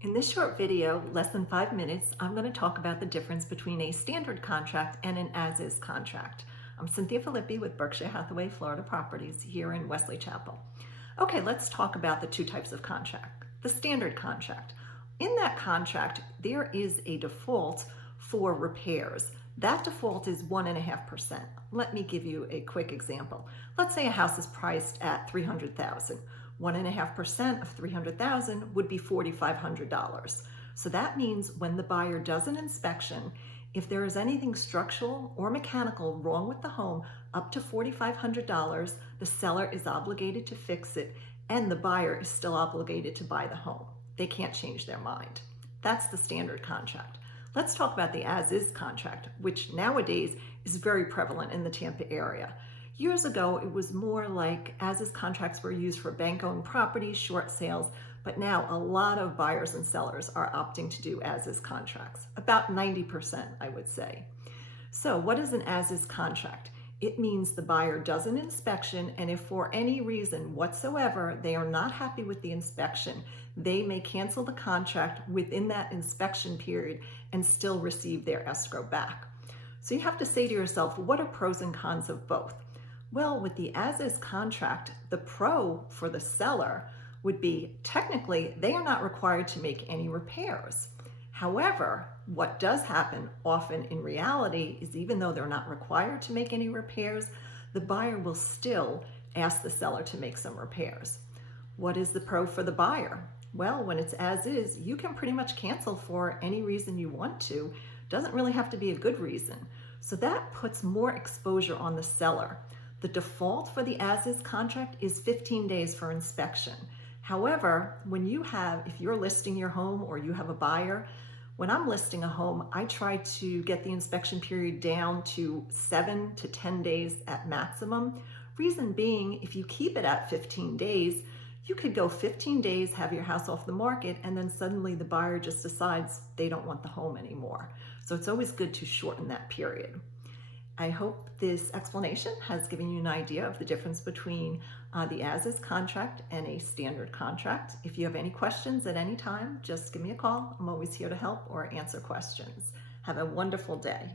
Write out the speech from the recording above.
In this short video, less than 5 minutes, I'm going to talk about the difference between a standard contract and an as-is contract. I'm Cynthia Filippi with Berkshire Hathaway Florida Properties here in Wesley Chapel. Okay, let's talk about the two types of contract. The standard contract. In that contract, there is a default for repairs. That default is 1.5%. Let me give you a quick example. Let's say a house is priced at $300,000. 1.5% of $300,000 would be $4,500. So that means when the buyer does an inspection, if there is anything structural or mechanical wrong with the home, up to $4,500, the seller is obligated to fix it, and the buyer is still obligated to buy the home. They can't change their mind. That's the standard contract. Let's talk about the as-is contract, which nowadays is very prevalent in the Tampa area. Years ago, it was more like as-is contracts were used for bank-owned properties, short sales, but now a lot of buyers and sellers are opting to do as-is contracts, about 90%, I would say. So what is an as-is contract? It means the buyer does an inspection, and if for any reason whatsoever they are not happy with the inspection, they may cancel the contract within that inspection period and still receive their escrow back. So you have to say to yourself, what are pros and cons of both? Well, with the as-is contract, the pro for the seller would be technically they are not required to make any repairs. However, what does happen often in reality is even though they're not required to make any repairs, the buyer will still ask the seller to make some repairs. What is the pro for the buyer? Well, when it's as is, you can pretty much cancel for any reason you want to. Doesn't really have to be a good reason. So that puts more exposure on the seller. The default for the as-is contract is 15 days for inspection. However, if you're listing your home or you have a buyer, when I'm listing a home, I try to get the inspection period down to 7 to 10 days at maximum. Reason being, if you keep it at 15 days, you could go 15 days, have your house off the market, and then suddenly the buyer just decides they don't want the home anymore. So it's always good to shorten that period. I hope this explanation has given you an idea of the difference between the as-is contract and a standard contract. If you have any questions at any time, just give me a call. I'm always here to help or answer questions. Have a wonderful day.